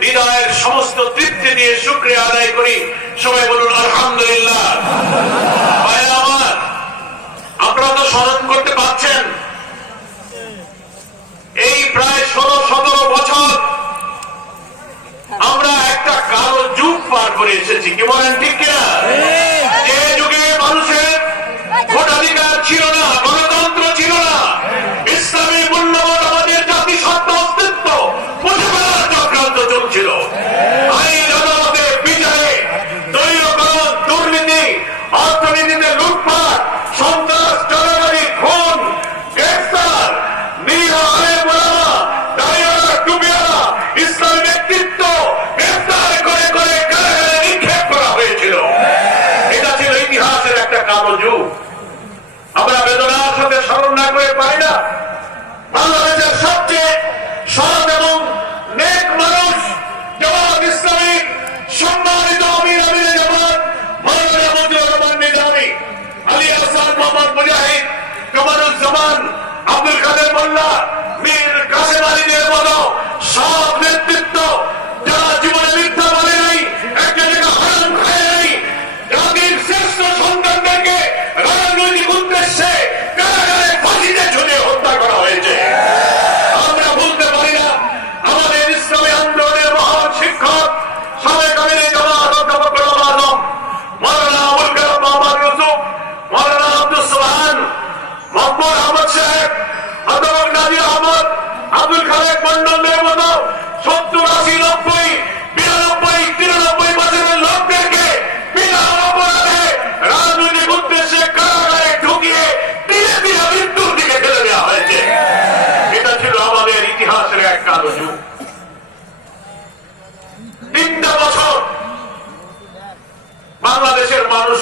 হৃদয়ের সমস্ত তৃপ্তি দিয়ে শুক্রিয়া আদায় করি। সবাই বলুন আলহামদুলিল্লাহ। আমার আপনারা তো স্মরণ করতে পারছেন। এই প্রায় ষোলো সতেরো বছর আমরা একটা কালো যুগ পার করে এসেছি। কি বলেন ঠিক কিনা? যে যুগে মানুষের ভোটাধিকার ছিল না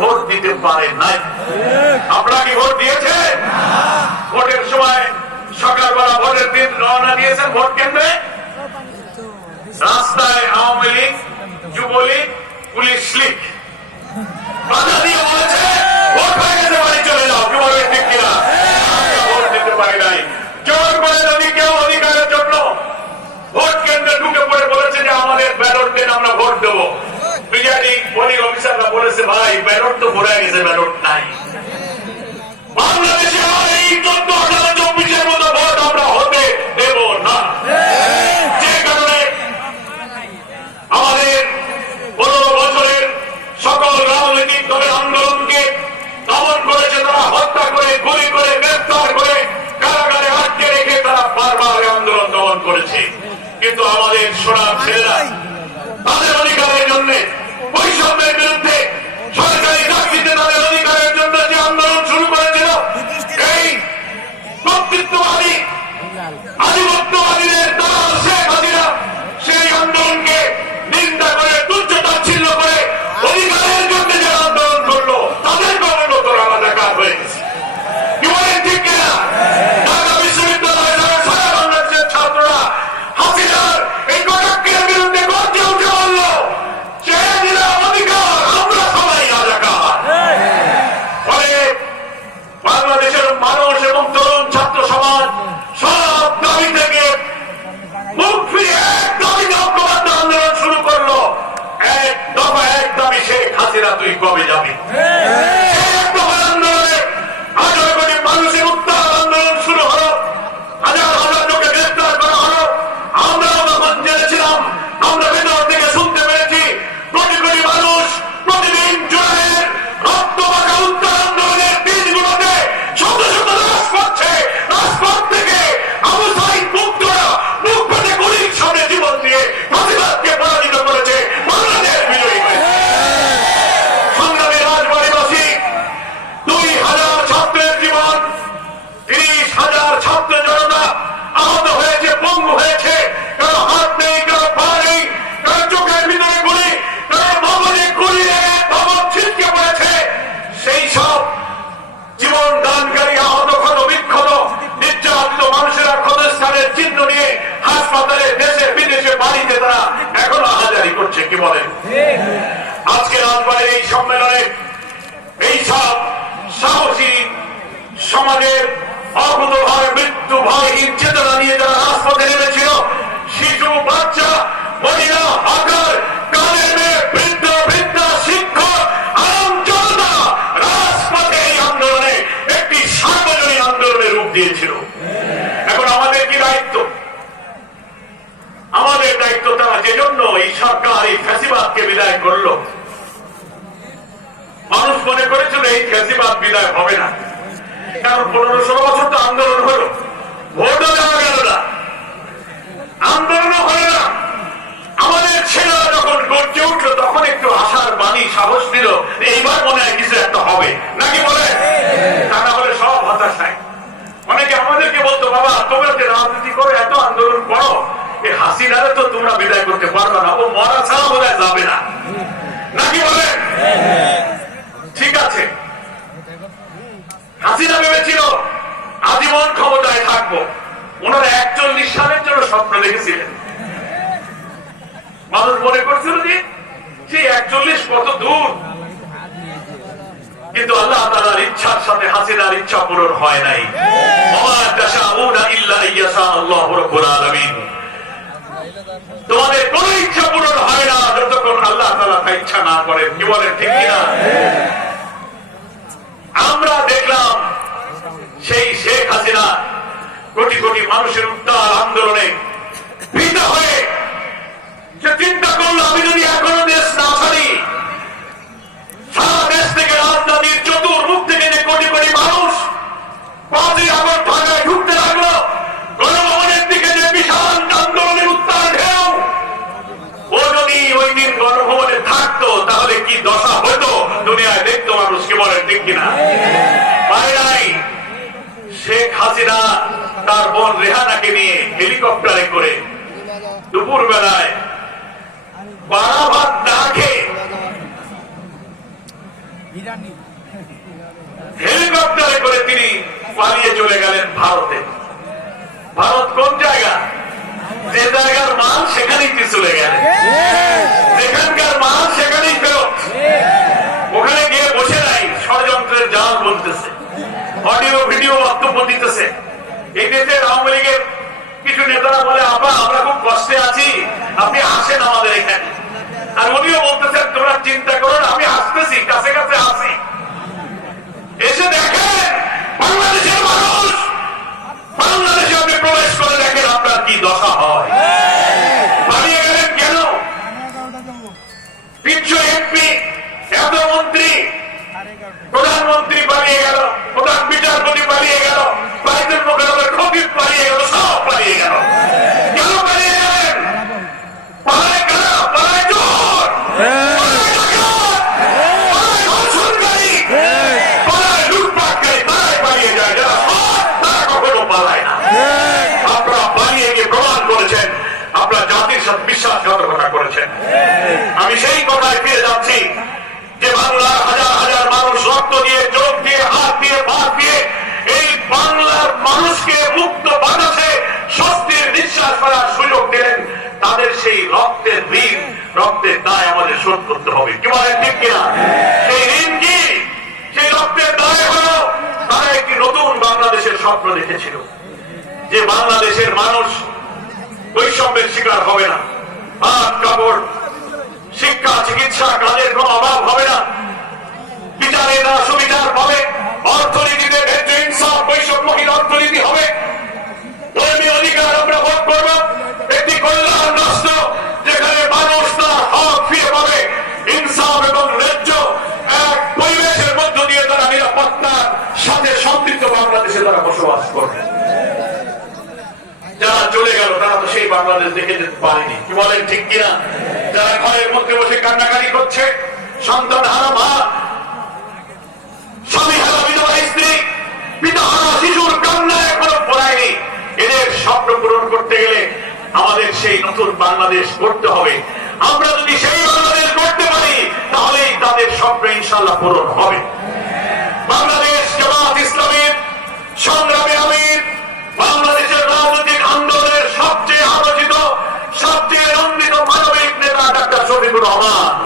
ভোট দিতে পারে নাই। আপনারা কি ভোট দিয়েছে ভোটের সময় সকালবেলা ভোটের দিন রওনা দিয়েছেন ভোট কেন্দ্রে? রাস্তায় আওয়ামী লীগ, যুবলীগ, পুলিশ লীগ। বাধা দিয়ে বলেছে, ভোট হয়ে গেছে, বাড়ি চলে যাও। কি ঠিক কিনা? ভোট দিতে পারি নাই। জোর করে যদি কেউ অধিকারের জন্য ভোট কেন্দ্রে ঢুকে পড়ে বলেছে যে আমাদের ব্যালট দিন আমরা ভোট দেবো। বিজেপি পোলিং অফিসাররা বলেছে ভাই ব্যালট তো ঘোরা গেছে ব্যালট নাই এই সরকার এই ফ্যাসিবাদকে বিদায় করল। মানুষ মনে করেছিল এই ফ্যাসিবাদ বিদায় হবে না। কারণ পনেরো ষোলো বছর তো আন্দোলন হলো। ভোটও দেওয়া গেল না। আন্দোলনও হলো না। আমাদের ছেলেরা যখন গর্জে উঠল, তখন একটু আশার বাণী, সাহস দিল এইবার মনে হয় কিছু একটা হবে। নাকি বলে? তা না হলে সব হতাশায় অনেকে আমাদেরকে বলতো, বাবা, তোমরা যে রাজনীতি করো, এত আন্দোলন করো এই হাসিনারে তো তোমরা বিদায় করতে পারবে না ও মরা ছাড়া বোধ যাবে না। নাকি বলে? ঠিক আছে। হাসিনা ভেবেছিল আজীবন ক্ষমতায় থাকব। ওনারা একচল্লিশ সালের জন্য স্বপ্ন দেখেছিলেন। মানুষ মনে করছিল যে সেই একচল্লিশ কত দূর। কিন্তু আল্লাহ তালার ইচ্ছার সাথে হাসিনার ইচ্ছা পূরণ হয় নাই। তাশাউনা ইল্লা আল্লাহু আলামিন। তোমাদের কোন ইচ্ছা পূরণ হয় না, যতক্ষণ আল্লাহ তালা তা ইচ্ছা না করে কি বলে ঠিক না আমরা দেখলাম সেই শেখ হাসিনা কোটি কোটি মানুষের উত্তাল আন্দোলনে তার বোন রেহানাকে নিয়ে হেলিকপ্টারে করে দুপুর বেলায় বাড়া ভাত না খেয়ে হেলিকপ্টারে করে তিনি পালিয়ে চলে গেলেন ভারতে। ভারত কোন জায়গা? যে জায়গার মাল সেখানেই চলে গেলেন। যেখানকার মাল সেখানেই প্রধানমন্ত্রী পালিয়ে গেল প্রধান বিচারপতি পালিয়ে গেল বাইতুল মোকারমের খতিব পালিয়ে গেল সব পালিয়ে গেল। কেন পালিয়ে গেলেন? পালায় কারা? পালায় চোর! আপনারা জাতির সাথে বিশ্বাসঘাতকতা করেছেন। আমি সেই কথায় ফিরে যাচ্ছি শোধ করতে হবে। কি বলেন ঠিক কিনা? সেই ঋণ কি সেই রক্তের দায় হলো, তারা একটি নতুন বাংলাদেশের স্বপ্ন দেখেছিল। যে বাংলাদেশের মানুষ বৈষম্যের শিকার হবে না। ভাত কাপড়, শিক্ষা, চিকিৎসা, কাজের কোনো অভাব হবে না। বিচারে না সুবিচার পাবে অর্থনীতিতে ক্ষেত্রে ইনসাফ বৈষম্যহীন অর্থনীতি হবে ধর্মীয় অধিকার আমরা ভোগ করব একটি কল্যাণ রাষ্ট্র যেখানে মানুষ তার হক ফিরে পাবে ইনসাফ এবং ন্যায্য এক পরিবেশের মধ্য দিয়ে তারা নিরাপত্তার সাথে সমৃদ্ধ বাংলাদেশে তারা বসবাস করবে যারা চলে গেল তারা তো সেই বাংলাদেশ দেখে যেতে পারেনি কি বলেন ঠিক কিনা? যারা ঘরের মধ্যে বসে কান্নাকাটি করছে, সন্তান হারা মা, স্বামী হারা বিধবা স্ত্রী, পিতা হারা শিশুর কান্না এখনও পড়ায়নি। এদের স্বপ্ন পূরণ করতে গেলে আমাদের সেই নতুন বাংলাদেশ করতে হবে। আমরা যদি সেই বাংলাদেশ করতে পারি, তাহলেই তাদের স্বপ্ন ইনশাল্লাহ পূরণ হবে। বাংলাদেশ জামাত ইসলামের সংগ্রামে 不着吧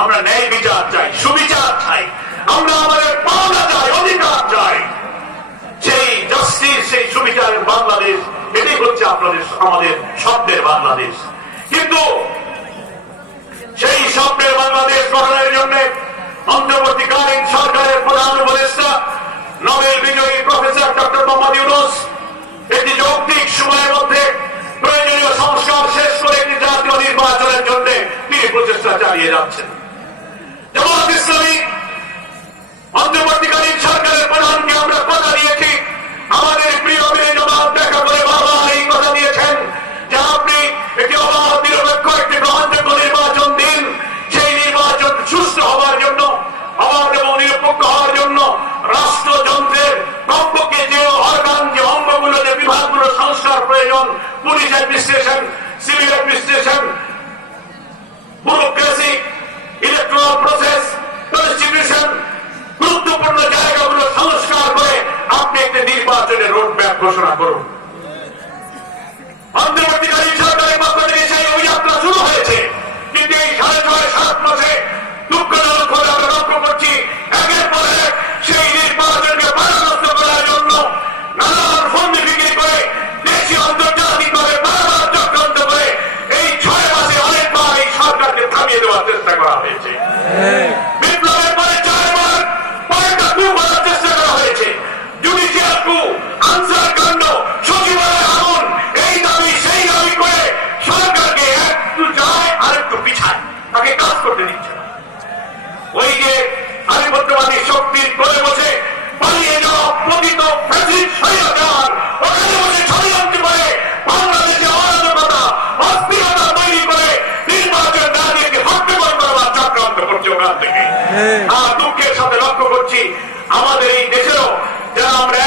আমরা ন্যায় বিচার চাই, সুবিচার চাই, আমরা আমাদের পাওনা চাই, অধিকার চাই। সেই জাস্টিস সেই সুবিচারের বাংলাদেশ হচ্ছে আপনাদের, আমাদের স্বপ্নের বাংলাদেশ। কিন্তু সেই স্বপ্নের বাংলাদেশ গঠনের জন্য অন্তর্বর্তীকালীন সরকারের প্রধান উপদেষ্টা, নোবেল বিজয়ী প্রফেসর ডক্টর মোহাম্মদ ইউনুস, একটি যৌক্তিক সময়ের মধ্যে চালিয়ে যাচ্ছেন জামাত ইসলামী নির্বাচনের রোড ম্যাপ ঘোষণা করুন। অন্তর্বর্তীকালীন সরকারের পক্ষ থেকে সেই অভিযাত্রা শুরু হয়েছে। কিন্তু এই সাড়ে ছয়, সাত মাসে দুঃখজনক ভাবে আমরা লক্ষ্য করছি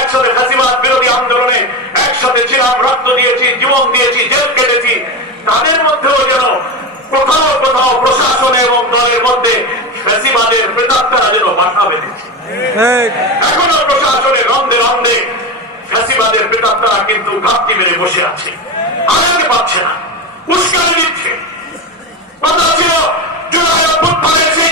একসাথে ফাঁসিবাদ বিরোধী আন্দোলনে একসাথে ছিলাম রক্ত দিয়েছি জীবন দিয়েছি জেল কেটেছি তাদের মধ্যেও যেন কোথাও কোথাও প্রশাসনে এবং দলের মধ্যে ফেসিবাদের প্রেতাত্মারা যেন বাসা বেঁধেছে। এখনও প্রশাসনে রন্ধে রন্ধে ফেসিবাদের প্রেতাত্মারা কিন্তু ঘাপটি মেরে বসে আছে। আগাতে পাচ্ছে না। উস্কানি দিচ্ছে। কথা ছিল জুলাই অভ্যুত্থানের সেই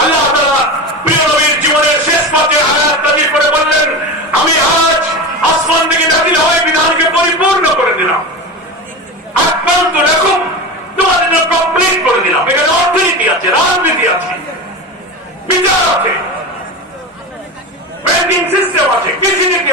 আল্লাহ তাআলা প্রিয় নবীর জীবনের শেষ পথে আয়াত নাযিল করে বললেন, আমি আজ আসমান থেকে নাযিল হওয়া বিধানকে পরিপূর্ণ করে দিলাম। আকমালতু লাকুম তোমাদের জন্য কমপ্লিট করে দিলাম। এখানে অর্থনীতি আছে, রাজনীতি আছে, বিচার আছে ব্যাংকিং সিস্টেম আছে কৃষি নীতি